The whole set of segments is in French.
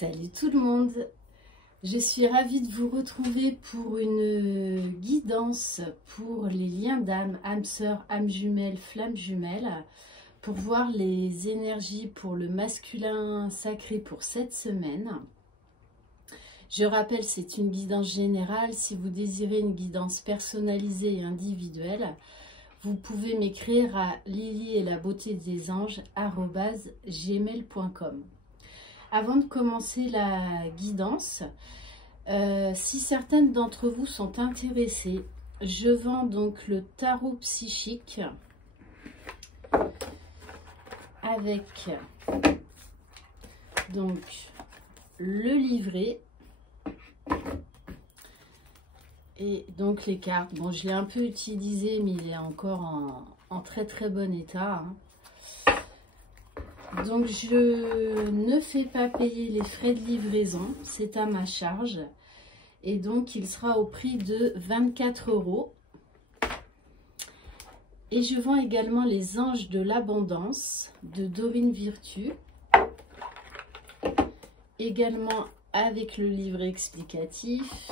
Salut tout le monde, je suis ravie de vous retrouver pour une guidance pour les liens d'âme, âme sœur, âme jumelle, flamme jumelle, pour voir les énergies pour le masculin sacré pour cette semaine. Je rappelle, c'est une guidance générale. Si vous désirez une guidance personnalisée et individuelle, vous pouvez m'écrire à lily-et-la-beauté-des-anges@gmail.com. Avant de commencer la guidance, si certaines d'entre vous sont intéressées, je vends donc le tarot psychique avec donc le livret et donc les cartes. Bon, je l'ai un peu utilisé, mais il est encore en très très bon état, hein. Donc je ne fais pas payer les frais de livraison, c'est à ma charge. Et donc il sera au prix de 24 €. Et je vends également les anges de l'abondance de Dorine Virtue. Également avec le livret explicatif.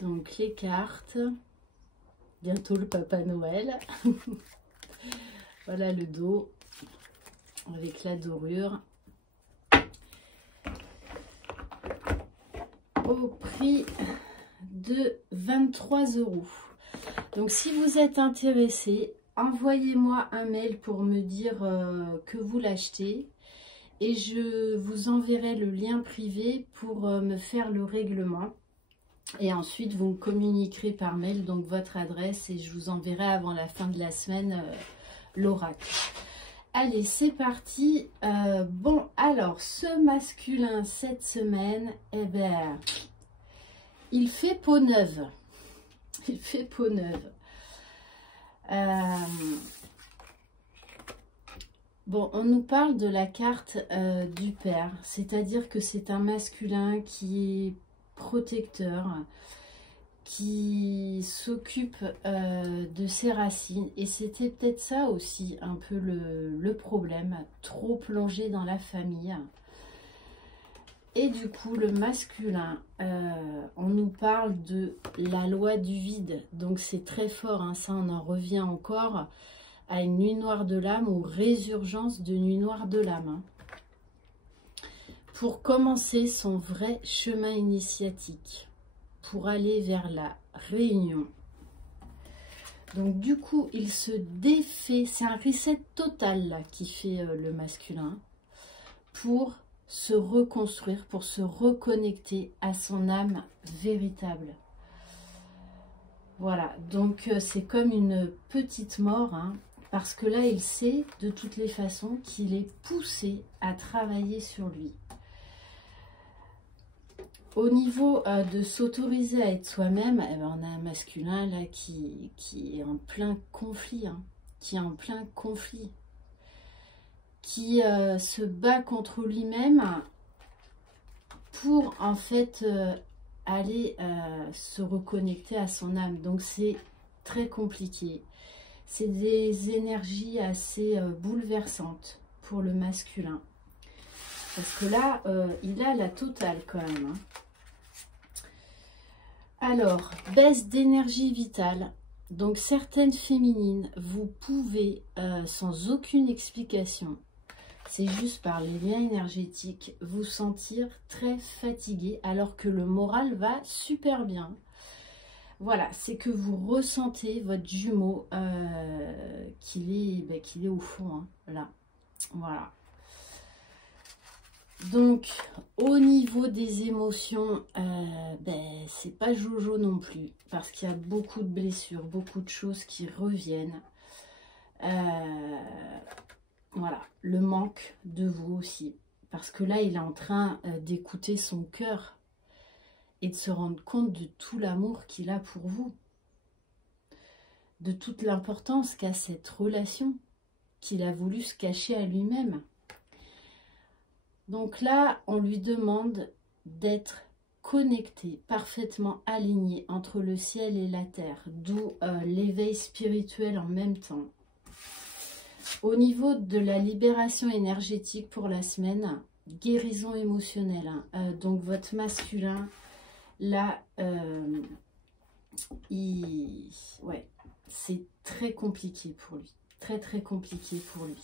Donc les cartes. Bientôt le Papa Noël. Voilà le dos. Avec la dorure, au prix de 23 €. Donc si vous êtes intéressé, envoyez-moi un mail pour me dire que vous l'achetez et je vous enverrai le lien privé pour me faire le règlement. Et ensuite vous me communiquerez par mail donc votre adresse et je vous enverrai avant la fin de la semaine l'oracle. Allez, c'est parti. Bon, alors, ce masculin cette semaine, eh ben, il fait peau neuve. Il fait peau neuve. Bon, on nous parle de la carte du père, c'est-à-dire que c'est un masculin qui est protecteur, qui s'occupe de ses racines. Et c'était peut-être ça aussi un peu le problème, trop plongé dans la famille. Et du coup, le masculin, on nous parle de la loi du vide. Donc c'est très fort, hein, ça on en revient encore à une nuit noire de l'âme ou résurgence de nuit noire de l'âme. Hein, pour commencer son vrai chemin initiatique, pour aller vers la réunion. Donc du coup, il se défait, c'est un reset total là qui fait le masculin, pour se reconstruire, pour se reconnecter à son âme véritable. Voilà, donc c'est comme une petite mort, hein, parce que là, il sait de toutes les façons qu'il est poussé à travailler sur lui. Au niveau de s'autoriser à être soi-même, eh ben, on a un masculin là qui est en plein conflit, hein, qui se bat contre lui-même pour en fait aller se reconnecter à son âme. Donc c'est très compliqué. C'est des énergies assez bouleversantes pour le masculin. Parce que là, il a la totale quand même, hein. Alors, baisse d'énergie vitale. Donc, certaines féminines, vous pouvez, sans aucune explication, c'est juste par les liens énergétiques, vous sentir très fatigué alors que le moral va super bien. Voilà, c'est que vous ressentez votre jumeau qu'il est au fond, hein, là. Voilà. Donc, au niveau des émotions, c'est pas jojo non plus, parce qu'il y a beaucoup de blessures, beaucoup de choses qui reviennent. Voilà, le manque de vous aussi, parce que là, il est en train d'écouter son cœur et de se rendre compte de tout l'amour qu'il a pour vous, de toute l'importance qu'a cette relation qu'il a voulu se cacher à lui-même. Donc là, on lui demande d'être connecté, parfaitement aligné entre le ciel et la terre, d'où l'éveil spirituel en même temps. Au niveau de la libération énergétique pour la semaine, guérison émotionnelle. Hein. Donc votre masculin, là, ouais, c'est très compliqué pour lui. Très très compliqué pour lui.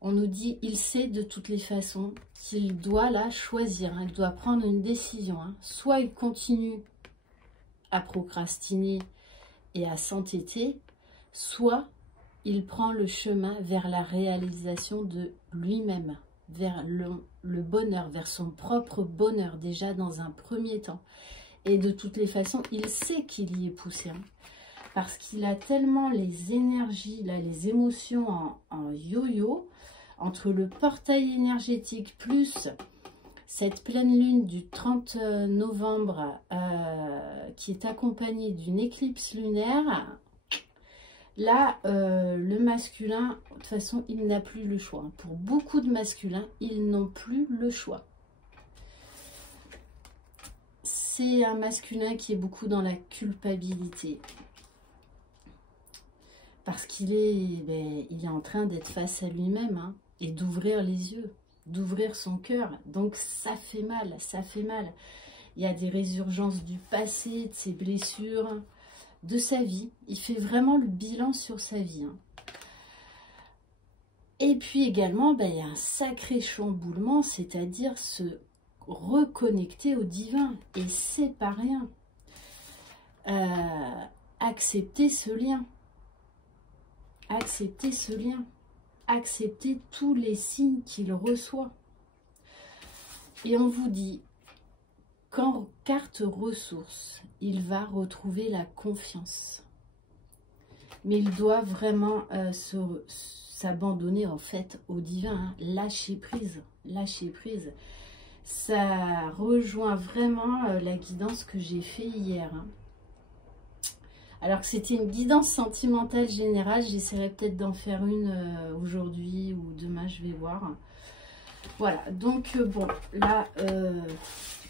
On nous dit, il sait de toutes les façons qu'il doit là choisir. Hein. Il doit prendre une décision. Hein. Soit il continue à procrastiner et à s'entêter, soit il prend le chemin vers la réalisation de lui-même, vers le bonheur, vers son propre bonheur déjà dans un premier temps. Et de toutes les façons, il sait qu'il y est poussé, hein, parce qu'il a tellement les énergies, là, les émotions en yo-yo, entre le portail énergétique plus cette pleine lune du 30 novembre qui est accompagnée d'une éclipse lunaire. Là, le masculin, de toute façon, il n'a plus le choix. Pour beaucoup de masculins, ils n'ont plus le choix. C'est un masculin qui est beaucoup dans la culpabilité. Parce qu'il est, il est en train d'être face à lui-même, hein, et d'ouvrir les yeux, d'ouvrir son cœur. Donc ça fait mal, ça fait mal. Il y a des résurgences du passé, de ses blessures, de sa vie. Il fait vraiment le bilan sur sa vie. Hein. Et puis également, il y a un sacré chamboulement, c'est-à-dire se reconnecter au divin. Et c'est pas rien. Accepter ce lien. Accepter ce lien. Accepter tous les signes qu'il reçoit. Et on vous dit, qu'en carte ressources, il va retrouver la confiance. Mais il doit vraiment s'abandonner en fait au divin, hein, lâcher prise, lâcher prise. Ça rejoint vraiment la guidance que j'ai fait hier. Hein. Alors que c'était une guidance sentimentale générale, j'essaierai peut-être d'en faire une aujourd'hui ou demain, je vais voir. Voilà, donc bon, là,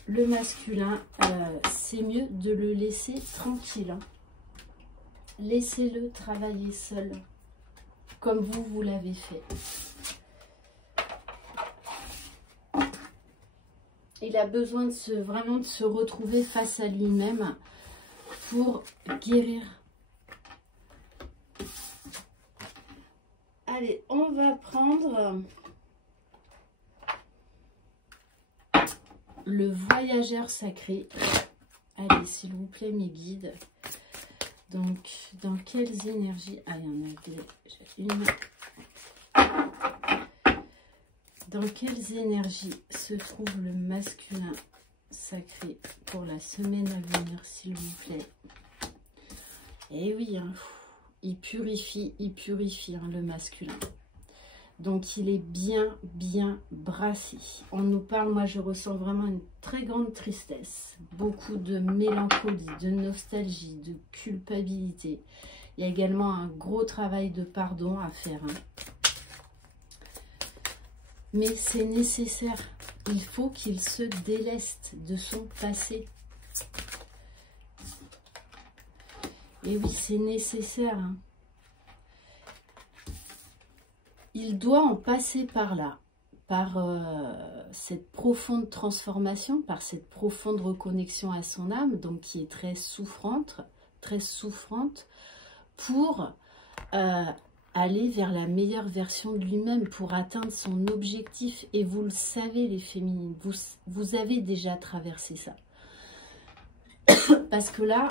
le masculin, c'est mieux de le laisser tranquille. Hein. Laissez-le travailler seul, comme vous l'avez fait. Il a besoin de vraiment de se retrouver face à lui-même pour guérir. Allez, on va prendre le voyageur sacré. Allez, s'il vous plaît, mes guides. Donc, dans quelles énergies... Ah, il y en a une. Dans quelles énergies se trouve le masculin sacré pour la semaine à venir, s'il vous plaît? Eh oui, hein, il purifie hein, le masculin. Donc, il est bien, bien brassé. On nous parle, moi, je ressens vraiment une très grande tristesse. Beaucoup de mélancolie, de nostalgie, de culpabilité. Il y a également un gros travail de pardon à faire. Hein. Mais c'est nécessaire. Il faut qu'il se déleste de son passé. Et oui, c'est nécessaire. Hein. Il doit en passer par là, par cette profonde transformation, par cette profonde reconnexion à son âme, donc qui est très souffrante, pour aller vers la meilleure version de lui-même, pour atteindre son objectif. Et vous le savez, les féminines, vous avez déjà traversé ça. Parce que là,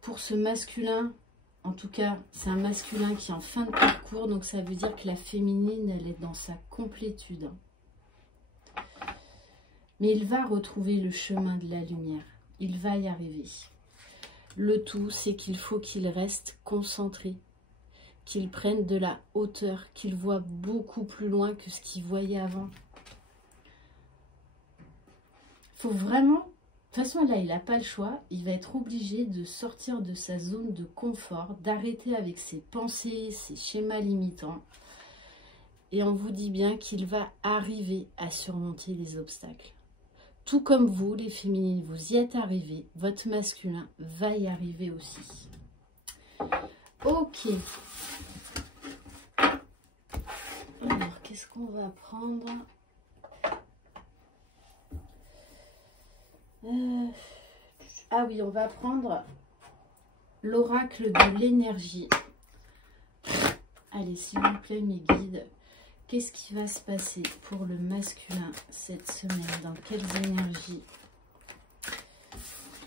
pour ce masculin, en tout cas, c'est un masculin qui est en fin de parcours, donc ça veut dire que la féminine, elle est dans sa complétude. Mais il va retrouver le chemin de la lumière. Il va y arriver. Le tout, c'est qu'il faut qu'il reste concentré, qu'il prenne de la hauteur, qu'il voit beaucoup plus loin que ce qu'il voyait avant. Il faut vraiment... De toute façon, là, il n'a pas le choix. Il va être obligé de sortir de sa zone de confort, d'arrêter avec ses pensées, ses schémas limitants. Et on vous dit bien qu'il va arriver à surmonter les obstacles. Tout comme vous, les féminines, vous y êtes arrivés. Votre masculin va y arriver aussi. Ok. qu'est-ce qu'on va prendre? Ah oui, on va prendre l'oracle de l'énergie. Allez, s'il vous plaît, mes guides, qu'est-ce qui va se passer pour le masculin cette semaine? Dans quelles énergies?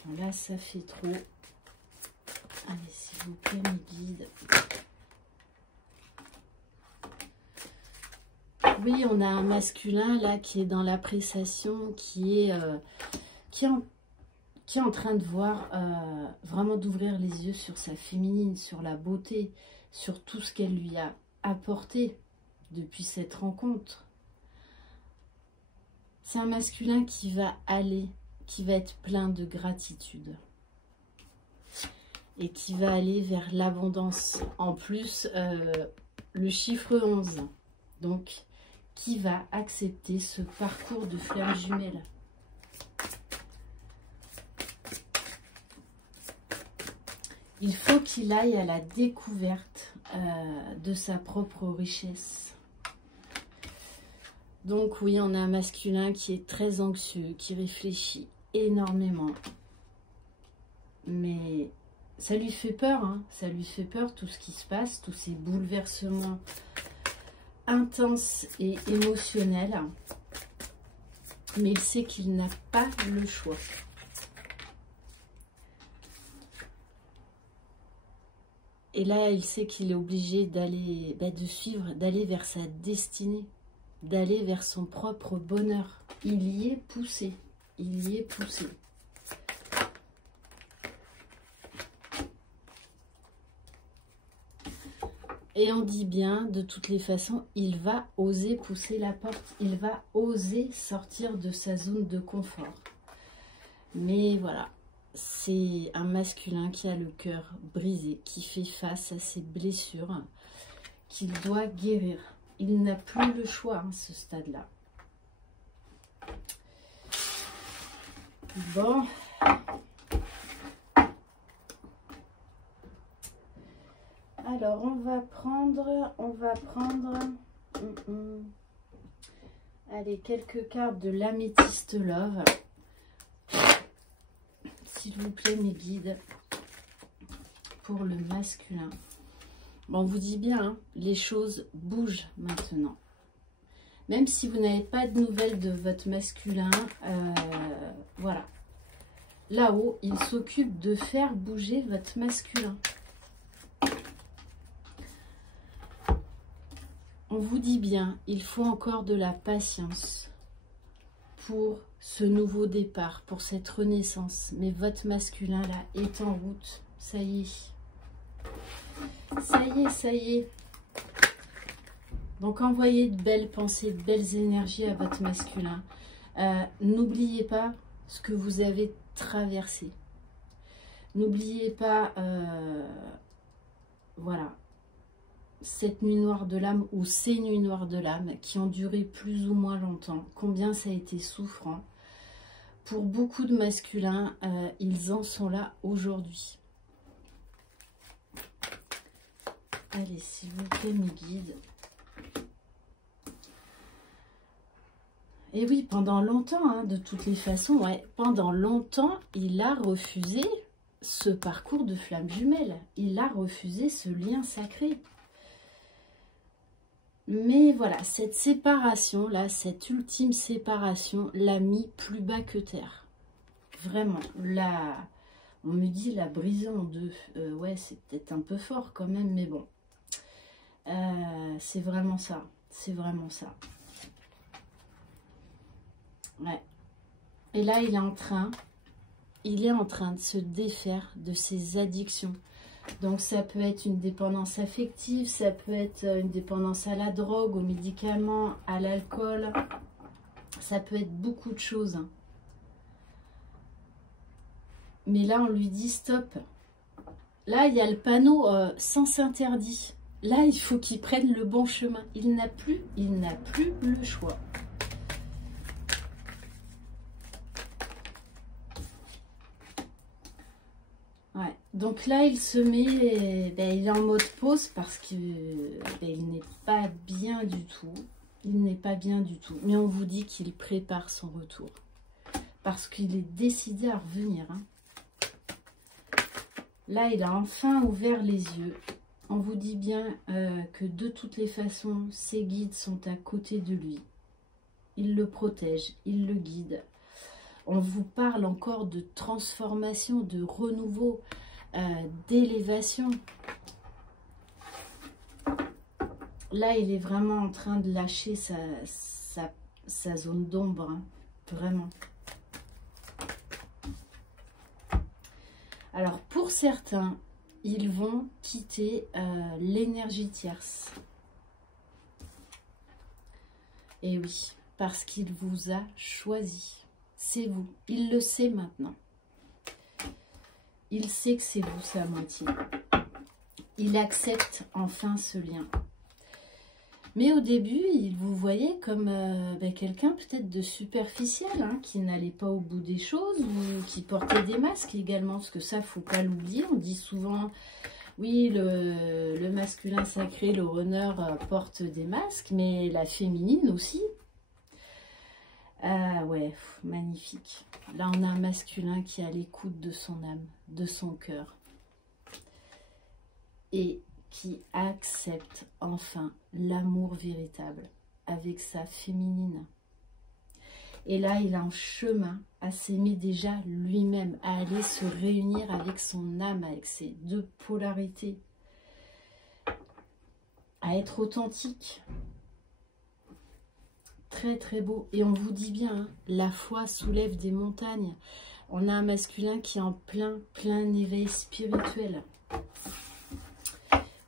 Bon, là, ça fait trop. Allez, s'il vous plaît, mes guides. Oui, on a un masculin là qui est dans l'appréciation, qui est en train de voir, vraiment d'ouvrir les yeux sur sa féminine, sur la beauté, sur tout ce qu'elle lui a apporté depuis cette rencontre. C'est un masculin qui va être plein de gratitude et qui va aller vers l'abondance. En plus, le chiffre 11, donc qui va accepter ce parcours de flamme jumelle. Il faut qu'il aille à la découverte de sa propre richesse. Donc oui, on a un masculin qui est très anxieux, qui réfléchit énormément. Mais ça lui fait peur, hein, ça lui fait peur tout ce qui se passe, tous ces bouleversements intenses et émotionnels. Mais il sait qu'il n'a pas le choix. Et là, il sait qu'il est obligé d'aller, d'aller vers sa destinée, d'aller vers son propre bonheur. Il y est poussé, il y est poussé. Et on dit bien, de toutes les façons, il va oser pousser la porte, il va oser sortir de sa zone de confort. Mais voilà. C'est un masculin qui a le cœur brisé, qui fait face à ses blessures, qu'il doit guérir. Il n'a plus le choix à ce stade-là. Bon. Alors, on va prendre... Allez, quelques cartes de l'améthyste love. S'il vous plaît, mes guides, pour le masculin. Bon, on vous dit bien, hein, les choses bougent maintenant. Même si vous n'avez pas de nouvelles de votre masculin, voilà. Là-haut, il s'occupe de faire bouger votre masculin. On vous dit bien, il faut encore de la patience pour ce nouveau départ, pour cette renaissance. Mais votre masculin là est en route. Ça y est. Ça y est, ça y est. Donc envoyez de belles pensées, de belles énergies à votre masculin. N'oubliez pas ce que vous avez traversé. N'oubliez pas, voilà, cette nuit noire de l'âme ou ces nuits noires de l'âme qui ont duré plus ou moins longtemps. Combien ça a été souffrant. Pour beaucoup de masculins, ils en sont là aujourd'hui. Allez, s'il vous plaît, mes guides. Et oui, pendant longtemps, hein, de toutes les façons, ouais, pendant longtemps, il a refusé ce parcours de flamme jumelle. Il a refusé ce lien sacré. Mais voilà, cette séparation-là, cette ultime séparation, l'a mis plus bas que terre. Vraiment, là, on me dit la briser en deux. Ouais, c'est peut-être un peu fort quand même, mais bon. C'est vraiment ça. C'est vraiment ça. Ouais. Et là, il est en train de se défaire de ses addictions. Donc ça peut être une dépendance affective, ça peut être une dépendance à la drogue, aux médicaments, à l'alcool. Ça peut être beaucoup de choses. Mais là, on lui dit stop. Là, il y a le panneau sens interdit. Là, il faut qu'il prenne le bon chemin. Il n'a plus le choix. Ouais. Donc là, il se met, il est en mode pause parce que il n'est pas bien du tout. Il n'est pas bien du tout. Mais on vous dit qu'il prépare son retour. Parce qu'il est décidé à revenir. Hein. Là, il a enfin ouvert les yeux. On vous dit bien que de toutes les façons, ses guides sont à côté de lui. Ils le protègent, ils le guident. On vous parle encore de transformation, de renouveau, d'élévation. Là, il est vraiment en train de lâcher sa zone d'ombre, hein, vraiment. Alors, pour certains, ils vont quitter l'énergie tierce. Et oui, parce qu'il vous a choisi. C'est vous. Il le sait maintenant. Il sait que c'est vous, sa moitié. Il accepte enfin ce lien. Mais au début, il vous voyait comme quelqu'un peut-être de superficiel, hein, qui n'allait pas au bout des choses, ou qui portait des masques également, parce que ça, il ne faut pas l'oublier. On dit souvent, oui, le masculin sacré, le runner, porte des masques, mais la féminine aussi. Ouais, magnifique. Là, on a un masculin qui est à l'écoute de son âme, de son cœur. Et qui accepte enfin l'amour véritable avec sa féminine. Et là, il est en chemin à s'aimer déjà lui-même, à aller se réunir avec son âme, avec ses deux polarités, à être authentique. Très très beau. Et on vous dit bien, hein, la foi soulève des montagnes. On a un masculin qui est en plein éveil spirituel.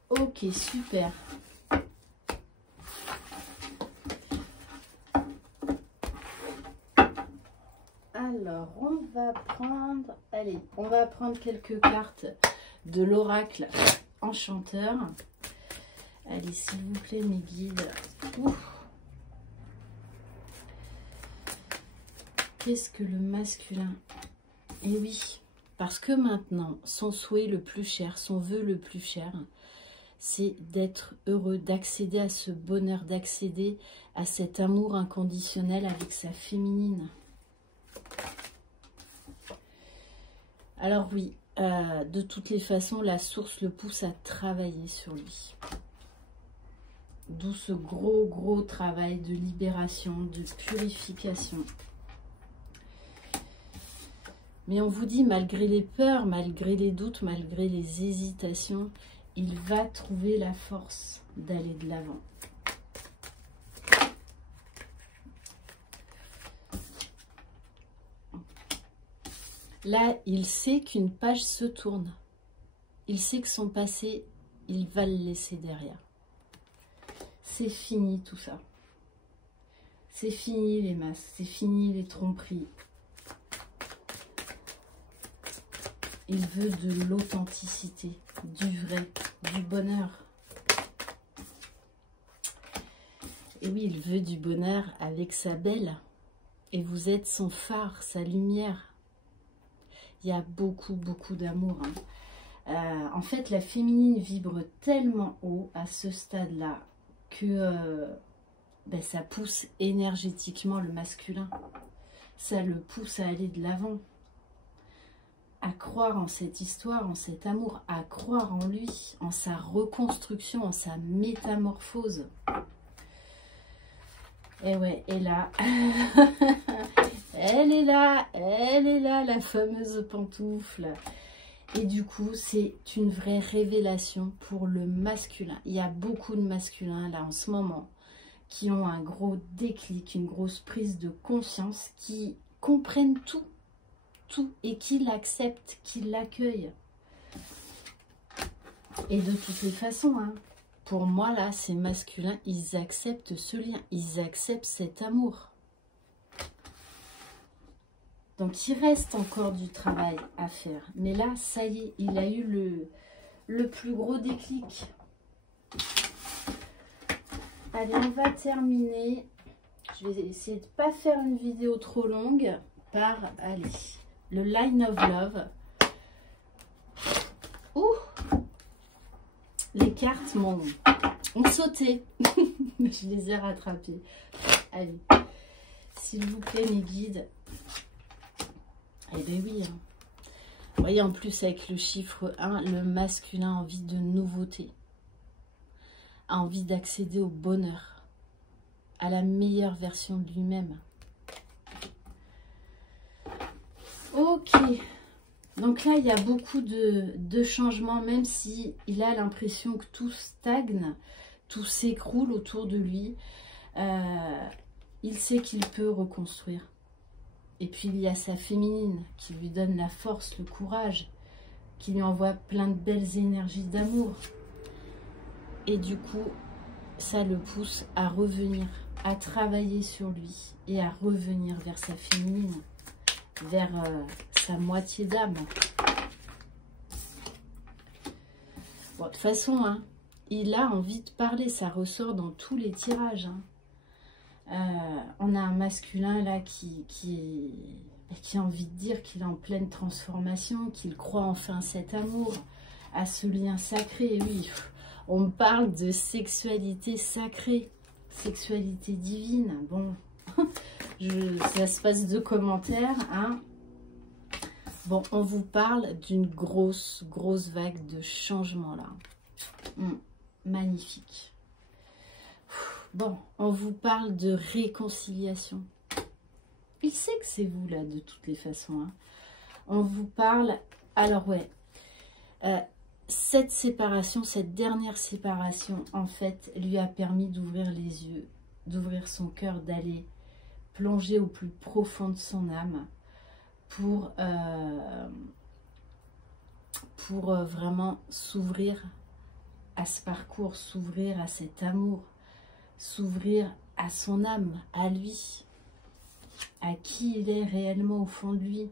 Ok, super. Alors, on va prendre... Allez, on va prendre quelques cartes de l'oracle enchanteur. Allez, s'il vous plaît, mes guides. Ouf. Qu'est-ce que le masculin? Eh oui, parce que maintenant, son souhait le plus cher, son vœu le plus cher, c'est d'être heureux, d'accéder à ce bonheur, d'accéder à cet amour inconditionnel avec sa féminine. Alors oui, de toutes les façons, la source le pousse à travailler sur lui. D'où ce gros travail de libération, de purification. Mais on vous dit, malgré les peurs, malgré les doutes, malgré les hésitations, il va trouver la force d'aller de l'avant. Là, il sait qu'une page se tourne. Il sait que son passé, il va le laisser derrière. C'est fini tout ça. C'est fini les masques, c'est fini les tromperies. Il veut de l'authenticité, du vrai, du bonheur. Et oui, il veut du bonheur avec sa belle. Et vous êtes son phare, sa lumière. Il y a beaucoup d'amour. Hein. En fait, la féminine vibre tellement haut à ce stade-là que ça pousse énergétiquement le masculin. Ça le pousse à aller de l'avant. À croire en cette histoire, en cet amour, à croire en lui, en sa reconstruction, en sa métamorphose. Et ouais, et là, elle est là, la fameuse pantoufle. Et du coup, c'est une vraie révélation pour le masculin. Il y a beaucoup de masculins là en ce moment qui ont un gros déclic, une grosse prise de conscience, qui comprennent tout et qui l'acceptent, qui l'accueillent. Et de toutes les façons, hein, pour moi là, ces masculins, ils acceptent ce lien, ils acceptent cet amour. Donc il reste encore du travail à faire. Mais là, ça y est, il a eu le plus gros déclic. Allez, on va terminer. Je vais essayer de ne pas faire une vidéo trop longue par, allez, le Line of Love. Ouh, les cartes m'ont ont sauté. Je les ai rattrapés. Allez, s'il vous plaît, mes guides. Eh bien oui. Hein. Vous voyez, en plus, avec le chiffre 1, le masculin a envie de nouveauté. A envie d'accéder au bonheur. À la meilleure version de lui-même. Ok. Donc là, il y a beaucoup de changements, même si il a l'impression que tout stagne, tout s'écroule autour de lui. Il sait qu'il peut reconstruire. Et puis, il y a sa féminine qui lui donne la force, le courage, qui lui envoie plein de belles énergies d'amour. Et du coup, ça le pousse à revenir, à travailler sur lui et à revenir vers sa féminine, vers sa moitié d'âme. Bon, de toute façon, hein, il a envie de parler, ça ressort dans tous les tirages. Hein. On a un masculin là qui a envie de dire qu'il est en pleine transformation, qu'il croit enfin à cet amour, à ce lien sacré. Oui, on me parle de sexualité sacrée, sexualité divine. Bon, ça se passe de commentaires. Hein. Bon, on vous parle d'une grosse vague de changement là. Magnifique. Bon, on vous parle de réconciliation. Il sait que c'est vous, là, de toutes les façons. Hein. On vous parle... Alors, ouais. Cette séparation, cette dernière séparation, en fait, lui a permis d'ouvrir les yeux, d'ouvrir son cœur, d'aller plonger au plus profond de son âme pour vraiment s'ouvrir à ce parcours, s'ouvrir à cet amour, s'ouvrir à son âme, à lui, à qui il est réellement au fond de lui.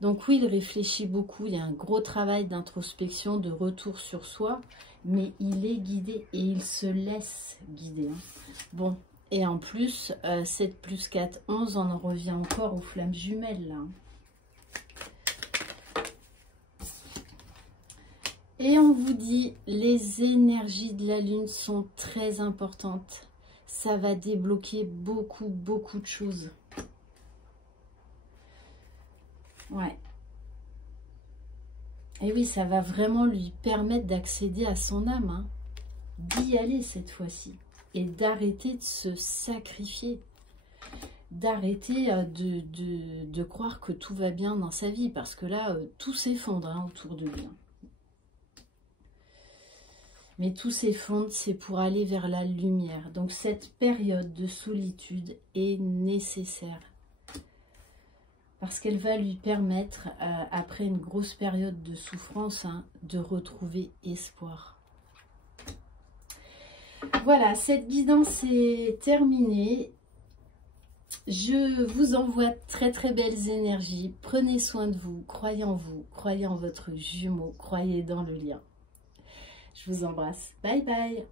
Donc oui, il réfléchit beaucoup, il y a un gros travail d'introspection, de retour sur soi, mais il est guidé et il se laisse guider. Hein. Bon, et en plus, 7 plus 4, 11, on en revient encore aux flammes jumelles, là. Et on vous dit, les énergies de la Lune sont très importantes. Ça va débloquer beaucoup de choses. Ouais. Et oui, ça va vraiment lui permettre d'accéder à son âme. Hein. D'y aller cette fois-ci. Et d'arrêter de se sacrifier. D'arrêter de croire que tout va bien dans sa vie. Parce que là, tout s'effondre hein, autour de lui. Mais tout s'effondre, c'est pour aller vers la lumière. Donc cette période de solitude est nécessaire. Parce qu'elle va lui permettre, après une grosse période de souffrance, hein, de retrouver espoir. Voilà, cette guidance est terminée. Je vous envoie très belles énergies. Prenez soin de vous, croyez en vous, croyez en votre jumeau, croyez dans le lien. Je vous embrasse. Bye bye.